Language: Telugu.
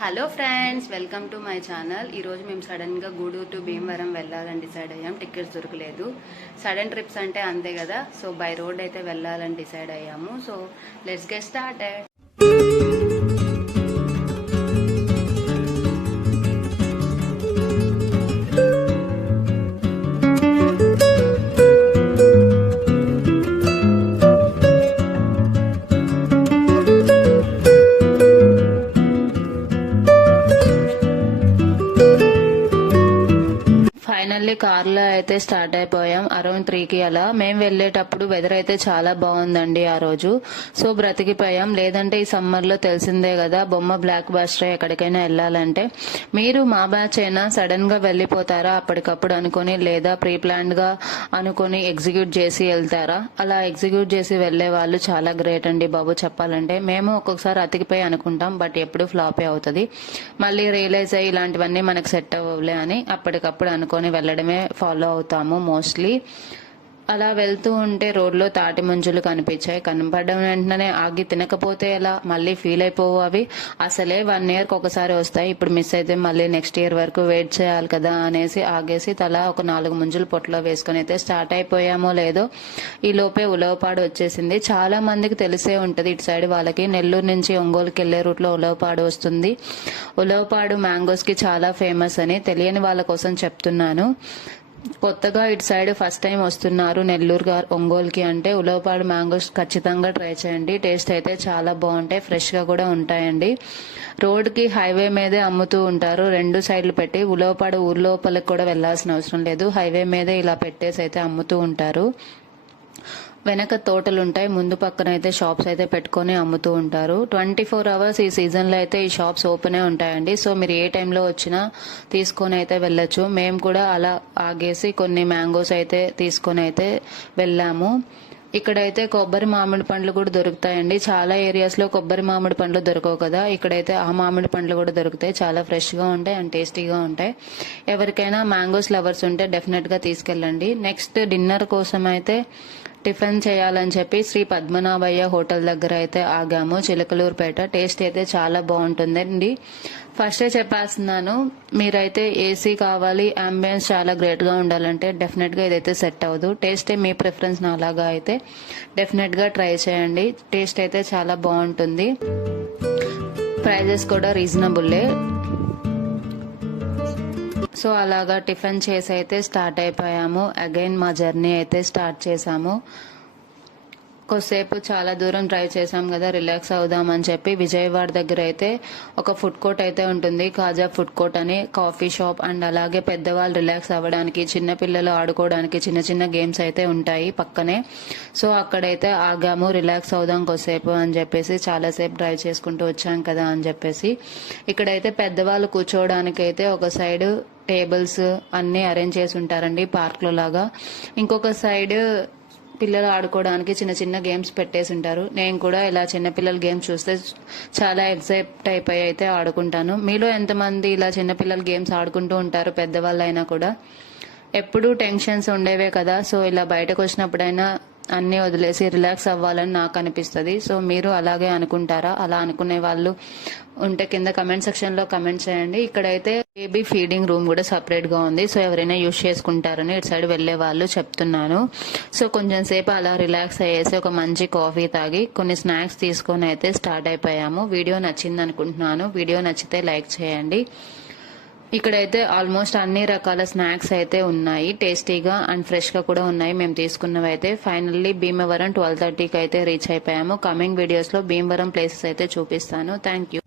Hello friends, welcome to my channel. ఈరోజు మేము సడన్గా గూడూరు టు భీమవరం వెళ్ళాలని డిసైడ్ అయ్యాం. టికెట్స్ దొరకలేదు. సడన్ ట్రిప్స్ అంటే అంతే కదా. సో బై రోడ్ అయితే వెళ్ళాలని డిసైడ్ అయ్యాము. So let's get started. Finally కార్లో అయితే స్టార్ట్ అయిపోయాం. అరౌండ్ 3కి అలా. మేము వెళ్ళేటప్పుడు వెదర్ అయితే చాలా బాగుందండి ఆ రోజు. సో బ్రతికిపోయాం. లేదంటే ఈ సమ్మర్ లో తెలిసిందే కదా, బొమ్మ బ్లాక్ బాస్టర్ ఎక్కడికైనా వెళ్ళాలంటే. మీరు మా బ్యాచ్ అయినా సడన్ గా వెళ్ళిపోతారా అప్పటికప్పుడు అనుకుని, లేదా ప్రీ ప్లాన్డ్ గా అనుకుని ఎగ్జిక్యూట్ చేసి వెళ్తారా? అలా ఎగ్జిక్యూట్ చేసి వెళ్లే వాళ్ళు చాలా గ్రేట్ అండి బాబు చెప్పాలంటే. మేము ఒక్కొక్కసారి అతికిపోయి అనుకుంటాం, బట్ ఎప్పుడు ఫ్లాపే అవుతుంది. మళ్ళీ రియలైజ్ అయ్యి ఇలాంటివన్నీ మనకు సెట్ అవ్వలే అని అప్పటికప్పుడు అనుకుని వెళ్ళడమే ఫాలో అవుతాము మోస్ట్లీ. అలా వెళ్తూ ఉంటే రోడ్లో తాటి మంజులు కనిపించాయి. కనపడడం వెంటనే ఆగి తినకపోతే ఎలా? మళ్ళీ ఫీల్ అయిపోవు అవి. అసలే 1 ఇయర్కి ఒకసారి వస్తాయి. ఇప్పుడు మిస్ అయితే మళ్ళీ నెక్స్ట్ ఇయర్ వరకు వెయిట్ చేయాలి కదా అనేసి ఆగేసి తలా ఒక 4 ముంజులు పొట్టలో వేసుకుని అయితే స్టార్ట్ అయిపోయామో లేదో ఈ లోపే ఉలవపాడు వచ్చేసింది. చాలా మందికి తెలిసే ఉంటది ఇటు సైడ్ వాళ్ళకి. నెల్లూరు నుంచి ఒంగోలుకి వెళ్లే రూట్ లో ఉలవపాడు వస్తుంది. ఉలవపాడు మ్యాంగోస్ కి చాలా ఫేమస్ అని తెలియని వాళ్ళ కోసం చెప్తున్నాను. కొత్తగా ఇటు సైడ్ ఫస్ట్ టైం వస్తున్నారు నెల్లూరు ఒంగోలుకి అంటే ఉలవపాడు మ్యాంగోస్ ఖచ్చితంగా ట్రై చేయండి. టేస్ట్ అయితే చాలా బాగుంటాయి, ఫ్రెష్ గా కూడా ఉంటాయండి. రోడ్ కి హైవే మీదే అమ్ముతూ ఉంటారు 2 సైడ్లు పెట్టి. ఉలవపాడు ఊరు లోపలికి కూడా వెళ్లాల్సిన అవసరం లేదు, హైవే మీదే ఇలా పెట్టేసి అయితే అమ్ముతూ ఉంటారు. వెనక తోటలుంటాయి, ముందు పక్కన అయితే షాప్స్ అయితే పెట్టుకుని అమ్ముతూ ఉంటారు. 24 అవర్స్ ఈ సీజన్ లో అయితే ఈ షాప్స్ ఓపెనే ఉంటాయండి. సో మీరు ఏ టైంలో వచ్చినా తీసుకొని అయితే వెళ్ళొచ్చు. మేము కూడా అలా ఆగేసి కొన్ని మ్యాంగోస్ అయితే తీసుకొని అయితే వెళ్ళాము. ఇక్కడైతే కొబ్బరి మామిడి పండ్లు కూడా దొరుకుతాయండి. చాలా ఏరియాస్ లో కొబ్బరి మామిడి పండ్లు దొరకవు కదా, ఇక్కడైతే ఆ మామిడి పండ్లు కూడా దొరుకుతాయి. చాలా ఫ్రెష్ గా ఉంటాయి అండ్ టేస్టీగా ఉంటాయి. ఎవరికైనా మ్యాంగోస్ లవర్స్ ఉంటే డెఫినెట్ గా తీసుకెళ్ళండి. నెక్స్ట్ డిన్నర్ కోసం అయితే టిఫిన్ చేయాలని చెప్పి శ్రీ పద్మనాభయ్య హోటల్ దగ్గర అయితే ఆగాము, చిలకలూరుపేట. టేస్ట్ అయితే చాలా బాగుంటుందండి. ఫస్టే చెప్పేస్తున్నాను, మీరైతే ఏసీ కావాలి, అంబియన్స్ చాలా గ్రేట్ గా ఉండాలంటే డెఫినెట్ గా ఇదైతే సెట్ అవ్వదు. టేస్ట్ మీ ప్రిఫరెన్స్ నాలాగా అయితే డెఫినెట్ గా ట్రై చేయండి. టేస్ట్ అయితే చాలా బాగుంటుంది. ప్రైజెస్ కూడా రీజనబుల్లే. సో అలాగా టిఫిన్ చేసి అయితే స్టార్ట్ అయిపోయాము. అగైన్ మా జర్నీ అయితే స్టార్ట్ చేసాము. కొద్దిసేపు చాలా దూరం డ్రైవ్ చేసాం కదా, రిలాక్స్ అవుదామని చెప్పి విజయవాడ దగ్గర అయితే ఒక ఫుడ్ కోర్ట్ అయితే ఉంటుంది, కాజా ఫుడ్ కోర్ట్ అని. కాఫీ షాప్ అండ్ అలాగే పెద్దవాళ్ళు రిలాక్స్ అవ్వడానికి, చిన్నపిల్లలు ఆడుకోవడానికి చిన్న చిన్న గేమ్స్ అయితే ఉంటాయి పక్కనే. సో అక్కడైతే ఆగాము, రిలాక్స్ అవుదాం కొద్దిసేపు అని చెప్పేసి. చాలాసేపు డ్రైవ్ చేసుకుంటూ వచ్చాం కదా అని చెప్పేసి. ఇక్కడైతే పెద్దవాళ్ళు కూర్చోవడానికి అయితే ఒక సైడ్ టేబుల్స్ అన్ని అరేంజ్ చేసి ఉంటారండి పార్క్ లో లాగా. ఇంకొక సైడ్ పిల్లలు ఆడుకోవడానికి చిన్న చిన్న గేమ్స్ పెట్టేసి ఉంటారు. నేను కూడా ఇలా చిన్నపిల్లల గేమ్స్ చూస్తే చాలా ఎక్సైట్ అయిపోయి అయితే ఆడుకుంటాను. మీలో ఎంతమంది ఇలా చిన్నపిల్లల గేమ్స్ ఆడుకుంటూ ఉంటారు? పెద్దవాళ్ళైనా కూడా ఎప్పుడూ టెన్షన్స్ ఉండేవే కదా. సో ఇలా బయటకు వచ్చినప్పుడైనా అన్ని వదిలేసి రిలాక్స్ అవ్వాలని నాకు అనిపిస్తుంది. సో మీరు అలాగే అనుకుంటారా? అలా అనుకునే వాళ్ళు ఉంటే కింద కమెంట్ సెక్షన్ లో కమెంట్ చేయండి. ఇక్కడైతే బేబీ ఫీడింగ్ రూమ్ కూడా సపరేట్ గా ఉంది. సో ఎవరైనా యూజ్ చేసుకుంటారని ఇటు సైడ్ వెళ్లే వాళ్ళు చెప్తున్నాను. సో కొంచెం సేపు అలా రిలాక్స్ అయ్యేసి ఒక మంచి కాఫీ తాగి కొన్ని స్నాక్స్ తీసుకొని అయితే స్టార్ట్ అయిపోయాము. వీడియో నచ్చింది అనుకుంటున్నాను. వీడియో నచ్చితే లైక్ చేయండి. ఇక్కడైతే ఆల్మోస్ట్ అన్ని రకాల స్నాక్స్ అయితే ఉన్నాయి, టేస్టీగా అండ్ ఫ్రెష్ గా కూడా ఉన్నాయి. మేము తీసుకున్నవి అయితే ఫైనల్లీ భీమవరం 12:30కి అయితే రీచ్ అయిపోయాము. కమింగ్ వీడియోస్ లో భీమవరం ప్లేసెస్ అయితే చూపిస్తాను. Thank you.